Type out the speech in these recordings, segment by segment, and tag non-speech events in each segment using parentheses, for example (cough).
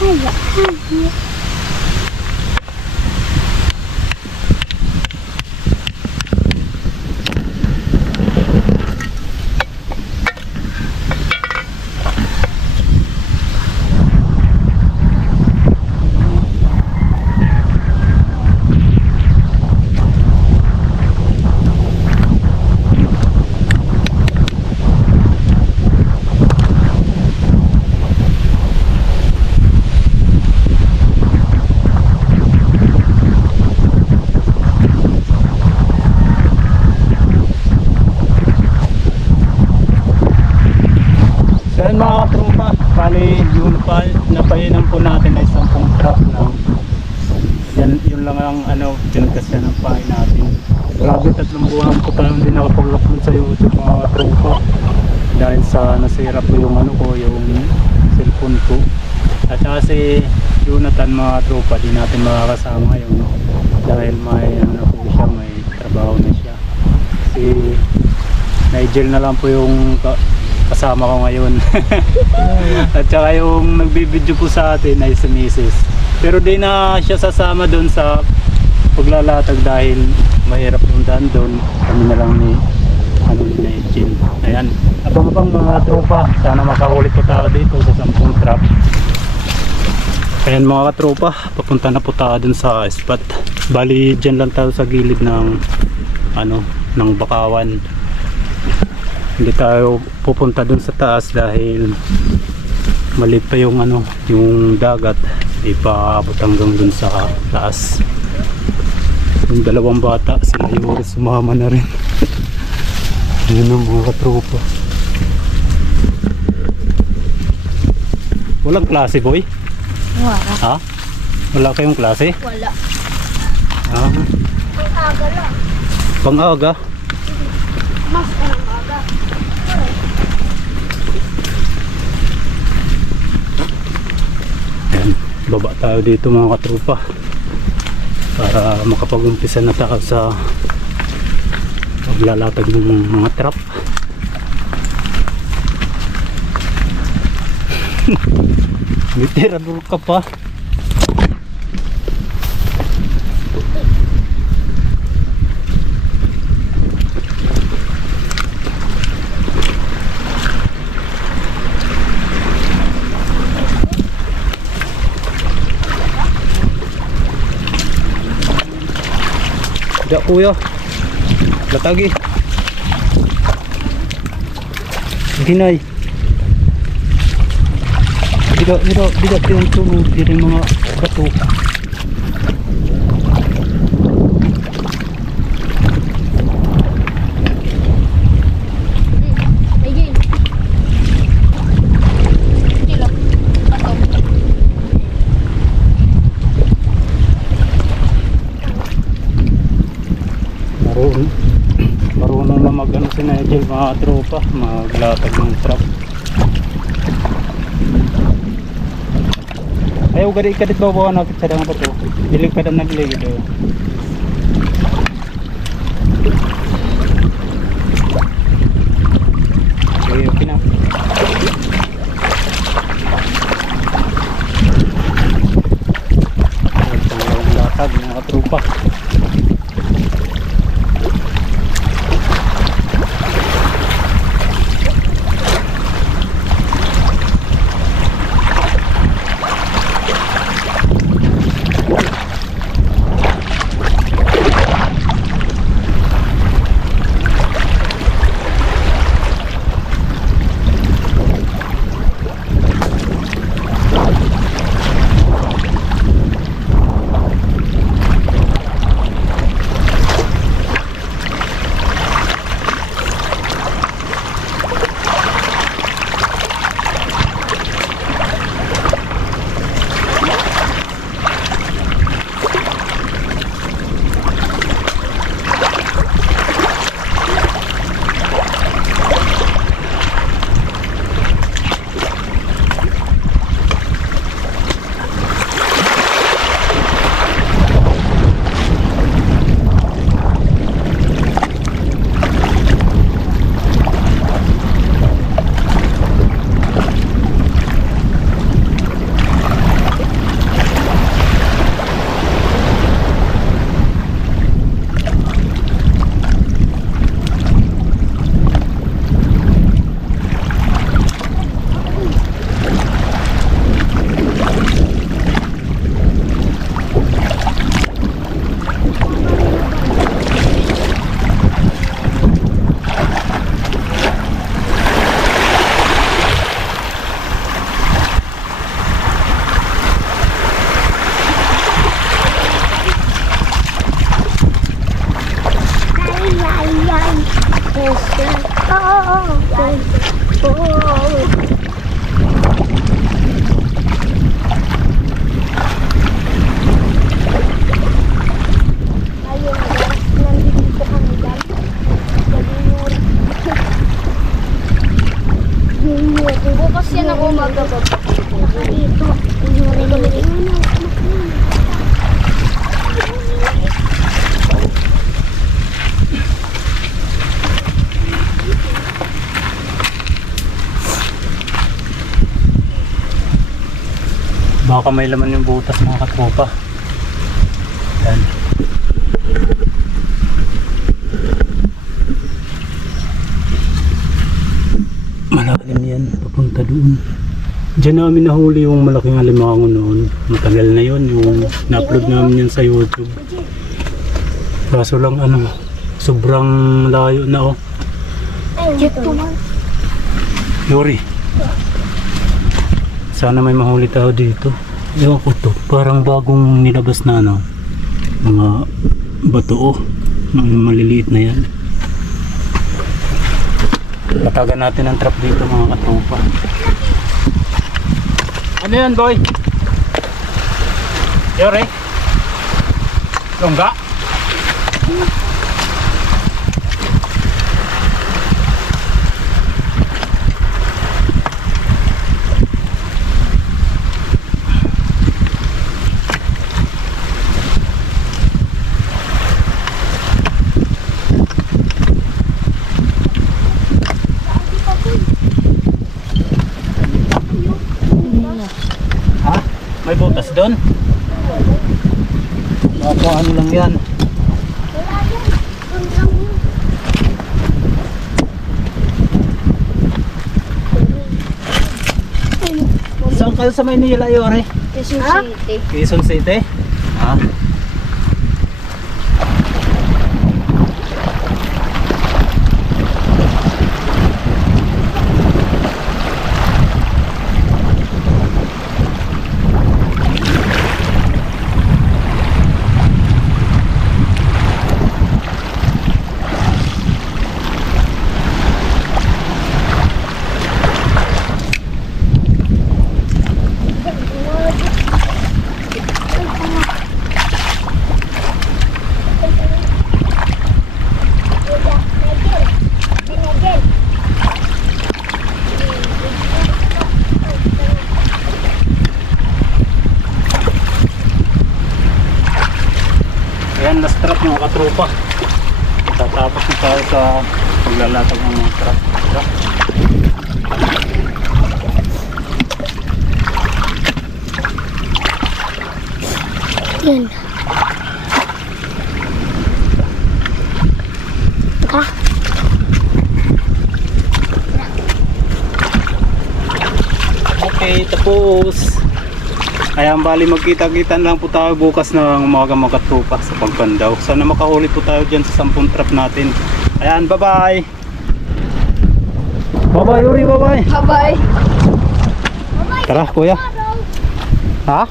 快我，看快 ang ano, pinagkasya ng pahay natin. Grabe tatlong buwan po tayo hindi nakapag-upload sa YouTube mga katropa. Dahil sa nasira po yung ano ko, yung cellphone ko. At saka si Jonathan mga tropa, di natin makakasama ngayon. Dahil may ano po siya, may trabaho na siya. Si Nigel na lang po yung ka- kasama ko ngayon. (laughs) At saka yung nagbibideo po sa atin ay si Mrs. Pero di na siya sasama doon sa paglalatag dahil mahirap yung daan doon. Kami na lang ni ano ni Nigel. Ayan. Abang-abang mga tropa. Sana makaulit po tayo dito sa 10 trap. Ayan mga katropa, papunta na po tayo dun sa spot. Bali, dyan lang tayo sa gilid ng ano, ng bakawan. Hindi tayo pupunta dun sa taas dahil maliit pa yung ano, yung dagat. Hindi pa abot hanggang dun sa taas. Yung dalawang bata, sila Yuri sumama na rin. (laughs) Ayan ang mga katropa. Walang klase boy? Wala. Ha? Wala kayong klase? Wala. Ah, Ang aga lang. pang-aga. Mas ang aga. Ayan, baba tayo dito mga katrupa para makapag-umpisa na tayo sa paglalatag ng mga trap literador (laughs) ka pa Da kuya. Latagi. Ginay. Dida, dida, dida yung tulog dito yung mga bato. Ayun. Kilo. Pato. Marunong. Marunong na Nigel mga tropa. Maglatag ng trap. Ayaw gari kadit bawa na kita dengan bato. Dilig pa na dilig ito. Baka may laman yung butas mga katropa. Yan. Malalim yan, papunta doon. Diyan namin nahuli yung malaking alimango noon. Matagal na yon yung na-upload namin yan sa YouTube. Kaso lang ano, sobrang layo na oh. Yuri. Sana may mahuli tayo dito. Ewan ko to. Parang bagong nilabas na ano. Mga bato oh. Mga maliliit na yan. Patagan natin ang trap dito mga katropa. Ano yan boy? Yuri? Longga? Ha? May butas doon? Baka ano lang yan. Sa Maynila, Yore? Quezon City. Quezon City? Ha? Ayan, last trap mga katropa. Na tayo sa paglalatag ng mga. Trap. Yan. Tara. Okay, tapos. Ayan, bali magkita-kita lang po tayo bukas ng umaga mga katropa sa pagbandaw. Sana makahuli po tayo dyan sa 10 trap natin. Ayan, bye-bye! Bye-bye, Yuri, bye-bye! Bye-bye. Tara, kuya. Ha?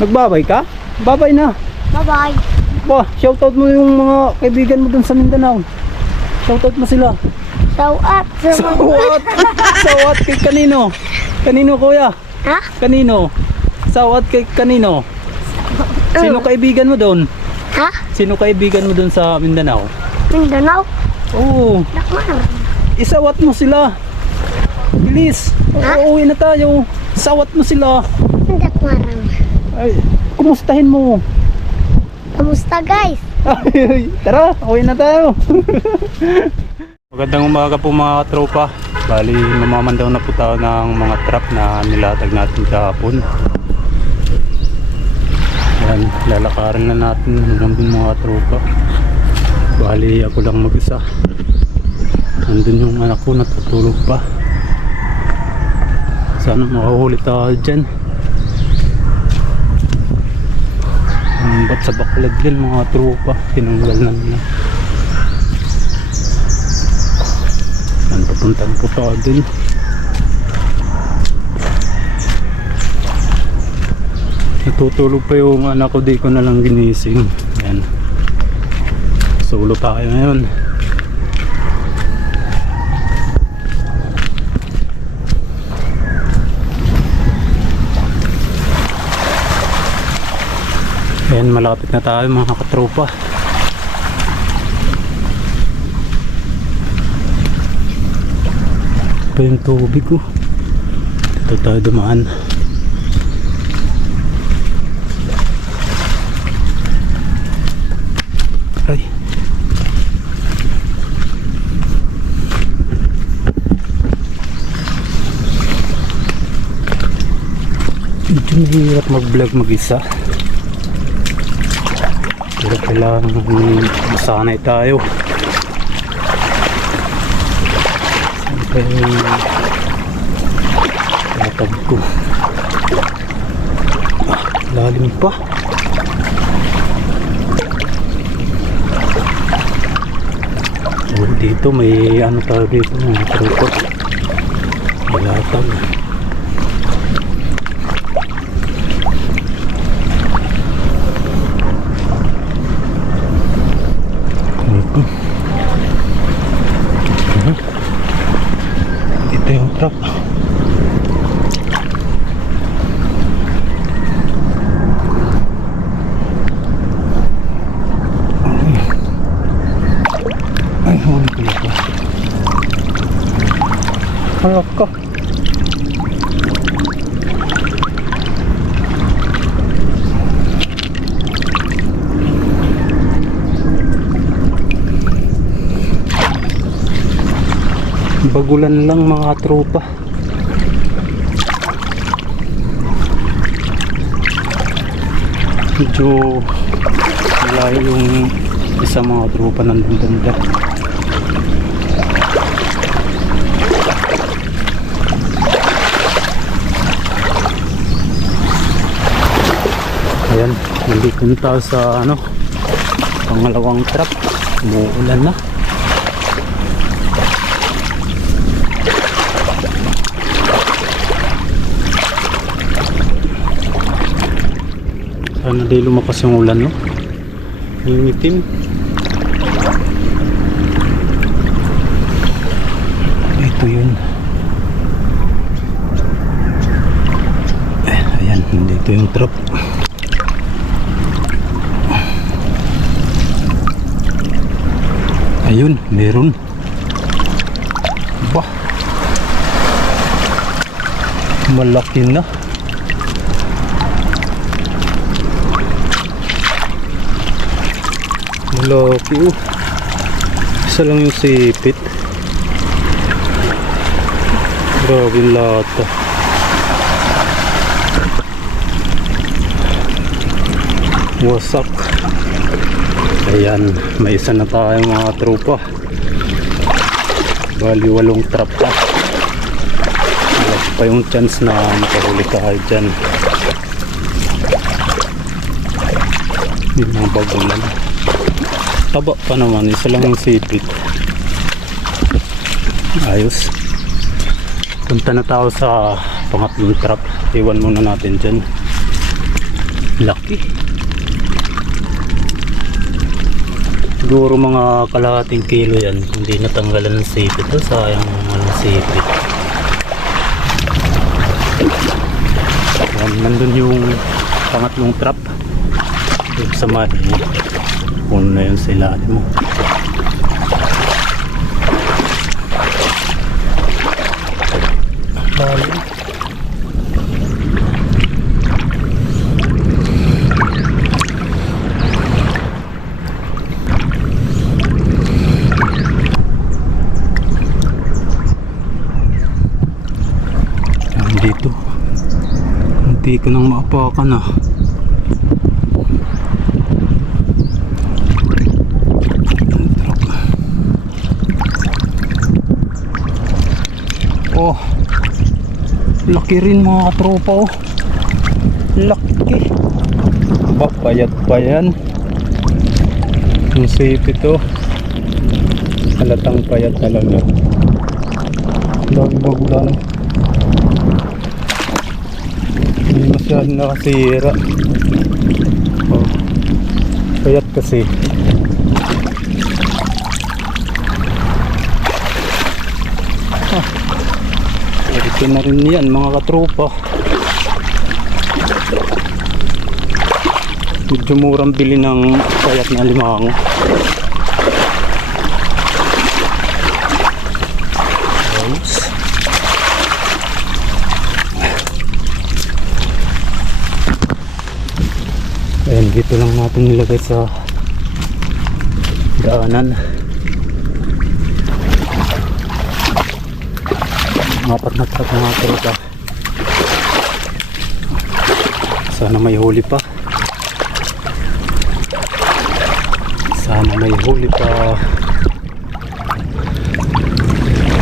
Nagbabay ka? Babay na. Bye-bye. Ba, shoutout mo yung mga kaibigan mo dun sa Mindanao. Shoutout mo sila. Sawat. Sawat! Sawat kay kanino? Kanino kuya? Ha? Kanino? Sawat kay kanino? Sino kaibigan mo doon? Ha? Sino kaibigan mo doon sa Mindanao? Mindanao. Oo, Nakmar. isawat mo sila. Bilis, Ha? uuwi na tayo. Sawat mo sila. Nakmarang. Ay, kumustahin mo? Kamusta guys? Ay, tara, uwi na tayo. (laughs) Magandang umaga po mga tropa. Bali, mamamandaw na po tayo ng mga trap na nilatag natin kahapon. Ayan, lalakarin na natin hanggang mga tropa. Bali, ako lang mag-isa. Nandun yung anak ko, natutulog pa. Sana makahuli tayo dyan. Ba't sa baklad din mga tropa, tinanggal na nila. Yan, papuntan po tayo din. Natutulog pa yung anak ko, di ko na lang ginising. Yan. Solo tayo ngayon. Ayan, malapit na tayo mga katropa. Pa yung tubig ko. Dito tayo dumaan. Ay. Medyo mahirap mag-vlog mag-isa. Pero kailangan masanay tayo. Yung tatag ko? Ah, lalim pa. Oh, dito may ano tayo dito mga truko. Malatag. Ito. Mhm. Ito yung truck. Ay, huli ko na ito. Harap ka. Bagulan lang mga tropa. Medyo malayo yung isa mga tropa nandun banda. Ayan, nandito na tayo sa ano, pangalawang trap. Umuulan na. Sana di lumakas yung ulan, no? Yung. Ito yun. Eh, ayan, dito yung truck. Ayun, meron. Bah. Malaki na. Malaki oh. Isa lang yung sipit. Grabe lata. Wasak. Ayan, may isa na tayo mga tropa. Bali walong trap pa. Wala pa yung chance na makahuli tayo dyan. Yung mga bagulan. Taba pa naman, isa lang yung sipit. Ayos. Punta na tayo sa pangatlong trap. Iwan muna natin dyan. Laki. Siguro mga kalahating kilo yan. Hindi natanggalan ng sipit. Oh, sayang naman ng sipit. Yan, nandun yung pangatlong trap. Yung sa mali. Puno na yun sa ilalim mo. Lalim. Yan dito. Hindi ko nang maapakan ah. Oh. Laki rin mga tropa oh. Laki. Ba, payat pa yan. Ang safe ito. Halatang payat talaga. Dami bagulan. Hindi masyadong nakasira. Oh. Payat kasi. Pwede na rin yan mga katropa. Medyo murang bili ng payat na limango. Ayos. Dito lang natin nilagay sa daanan. Apat na truck mga tropa. Sana may huli pa. Sana may huli pa.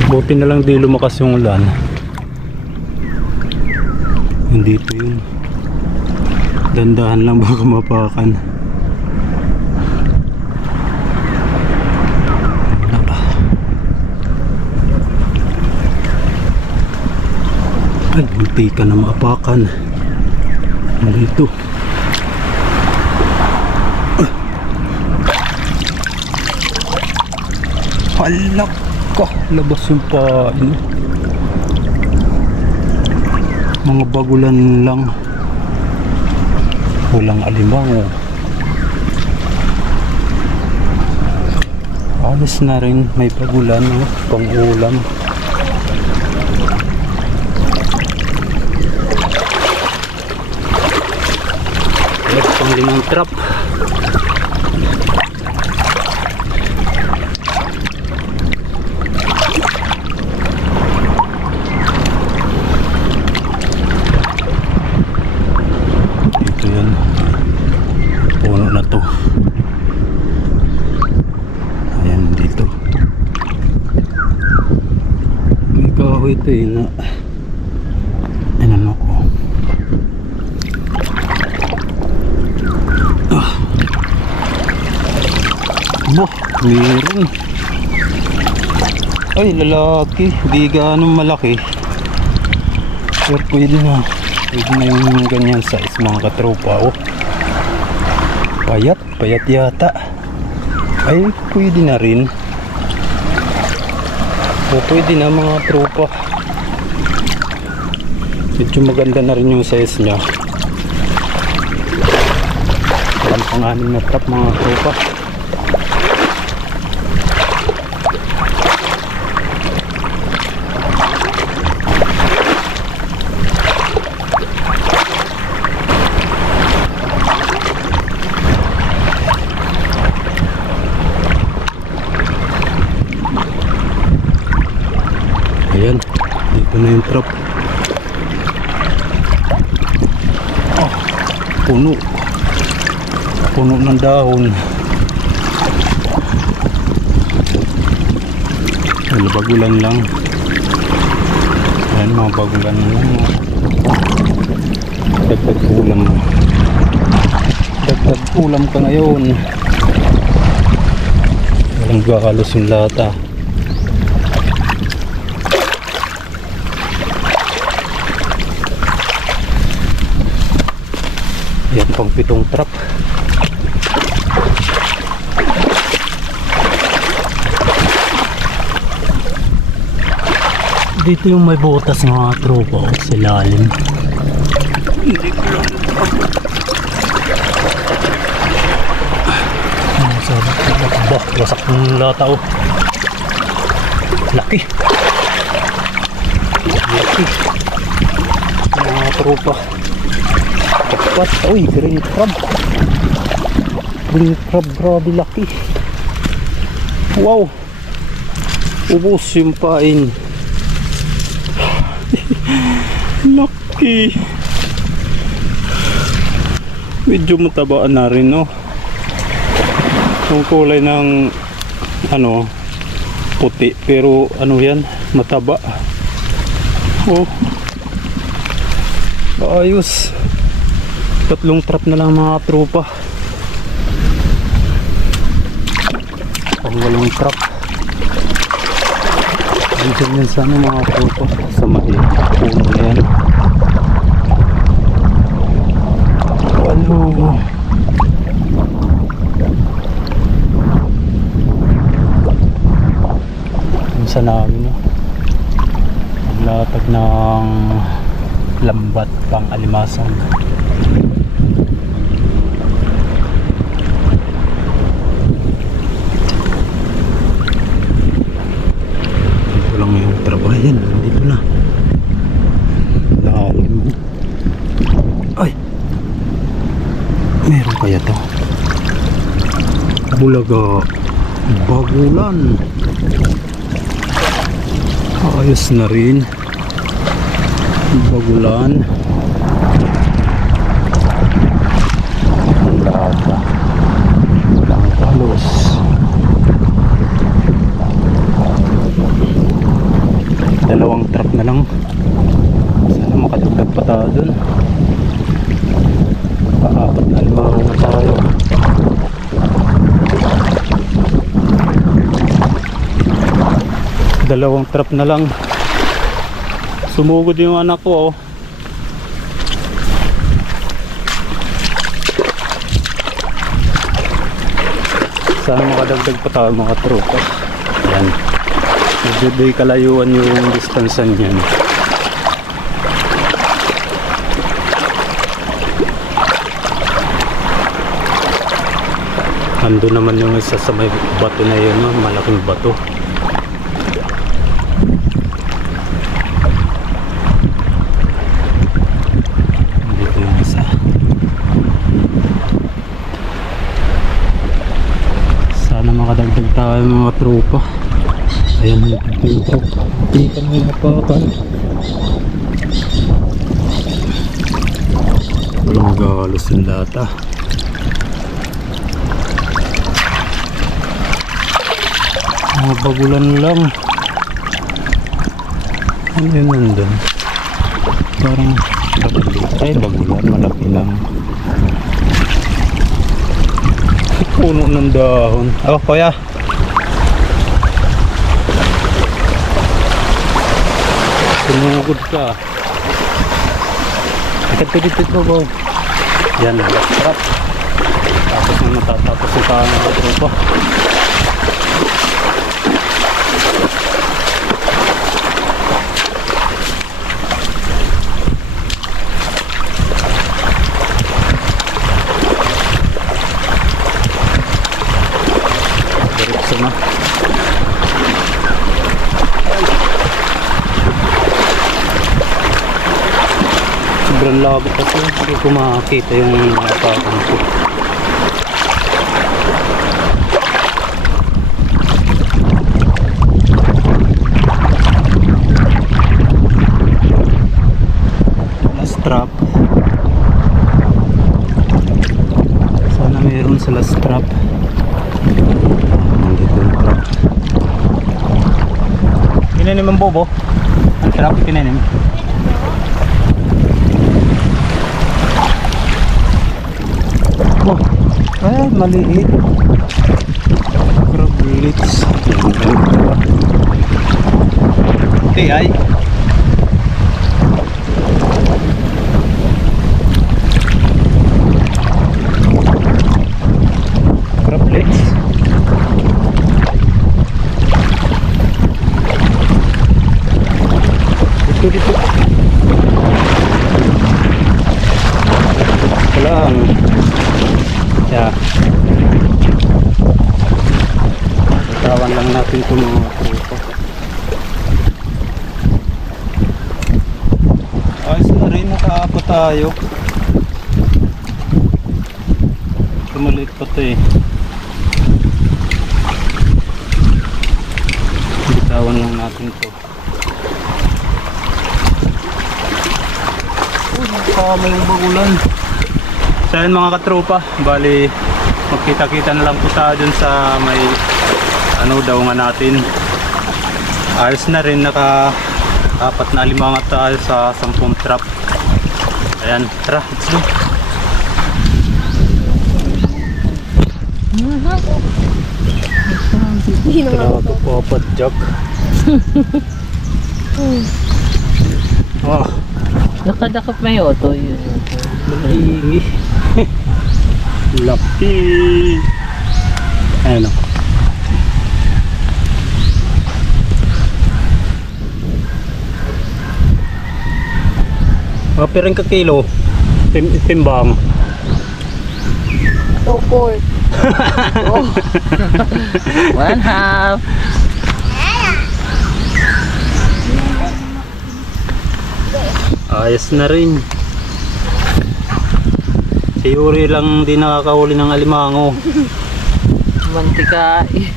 Buti na lang di lumakas yung ulan. Hindi ito yun dandahan lang baka mapakan. Ay munti ka na maapakan. Dito halak ka. Labas yung pain mga bagulan lang walang alimango. Alis na rin. May bagulan oh, pang ulam Ito pang limang trap dito yan puno na to ayan dito may kahoy ito na inano ko. Ah. Bah, meron. Ay lalaki. Di ganong malaki. Pero pwede na. Pwede na yung ganyan size mga katropa oh. Payat payat yata. Ay pwede na rin o pwede na mga tropa. Medyo maganda na rin yung size nya walang panganin na trap mga tropa Ayan, dito na yung trap. Ah, puno. Puno ng dahon. Wala bagulan lang. Ayan, mga bagulan lang. Dagdag ulam. Dagdag ulam ka ngayon. Walang gakalos yung lata. Yan pang pitong trap. Dito yung may butas ng mga tropa oh, sa lalim. Ko ko? Bah, wasak ng lata oh. Laki. Laki. Mga tropa. What? Uy, green crab. Green crab, grabe laki. Wow. Ubus yung pain. (laughs) laki. Medyo matabaan na rin, no? Yung kulay ng ano puti pero ano yan mataba oh ayos tatlong trap na lang mga tropa. Pang walong trap. Diyan yan sana mga tropa? Sa mali puno na yan. Walo sa namin no? ang latag ng lambat pang alimasang dito lang yung trabaho yan dito na lalim ay meron kaya to Bulaga Bagulan. Ayos na rin. Bagulan Bulaga Langkalos dalawang truck na lang sana makatugtag pa tayo dun paapat na limaw na tayo dalawang trap na lang. Sumugod yung anak ko oh. Sana makadagdag pa tayo mga tropa. Yan medyo di kalayuan yung distansan yan ando naman yung isa sa may bato na yun malaking bato dito yung isa sana tayo mga tropa. Ayan yung truck hindi ka may napakan walang magalos yung data mga bagulan lang. Ano yun nandun? Parang ay bagulan. Malaki lang. Puno ng dahon. Oh kuya sumugod ka. Ikat ka dito ko ba yan trap tapos na matatapos yung tropa Diretso na. Sobrang labo kasi hindi ko makakita yung nakapakan ko. Last trap. Sana mayroon sa last trap. Nandito yung trap. Kinanim ang bobo. Ang trap kinanim. Oh, ay maliit. Crablets. Okay, ay. Crablets. Dito, dito. Wala ang Yeah. Tawan lang natin itong mga tropa. Ayos na rin, nakaapa tayo. Tumalik pa ito eh. Bitawan lang natin ito. Uy, nakakama yung bagulan. So yun mga katropa, bali magkita-kita na lang po tayo dun sa may ano daw nga natin. Ayos na rin, naka apat na alimangat tayo sa 10 trap. Ayan, tara, let's go. Grabe po, padjak. oh, Nakadakap may auto yun. Malingi. Laki. Ayan o. Mga ka kilo. Tim timbang. Tokol. (laughs) One half. Ayos na rin. Si Yuri lang di nakakahuli ng alimango. (laughs) Mantika. eh.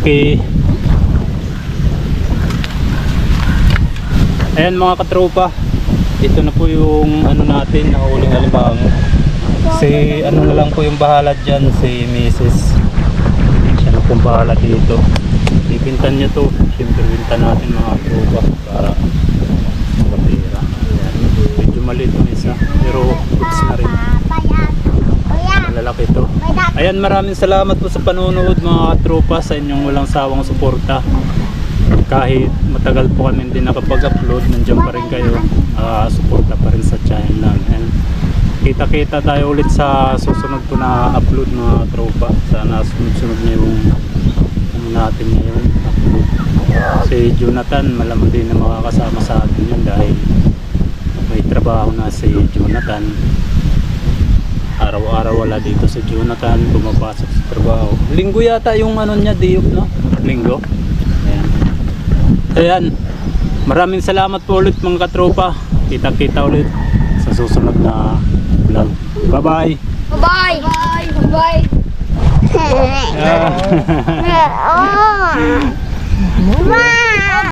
Okay. Ayan mga katropa. Ito na po yung ano natin, nahuling alimango. Si ano na lang po yung bahala dyan, si Mrs. Siya na pong bahala dito. Bibintan niya to. Siyempre bintan natin mga katropa para matira. Ayan. Medyo maliit ang isa. Pero goods na rin. Malalaki to. Ayan, maraming salamat po sa panonood mga tropa sa inyong walang sawang suporta. Kahit matagal po kami hindi nakapag-upload, nandiyan pa rin kayo. Ah, suporta pa rin sa channel namin. Kita-kita tayo ulit sa susunod ko na upload mga tropa. Sana sunod-sunod na yung ano natin ngayon. Upload. Si Jonathan, malamang din na makakasama sa atin yun dahil may trabaho na si Jonathan araw-araw wala dito si Jonathan pumapasok sa trabaho linggo yata yung ano niya diop no linggo ayan maraming salamat po ulit mga katropa kita kita ulit sa susunod na vlog bye bye Bye! Bye! (laughs) Bye! Oh! Bye! (laughs)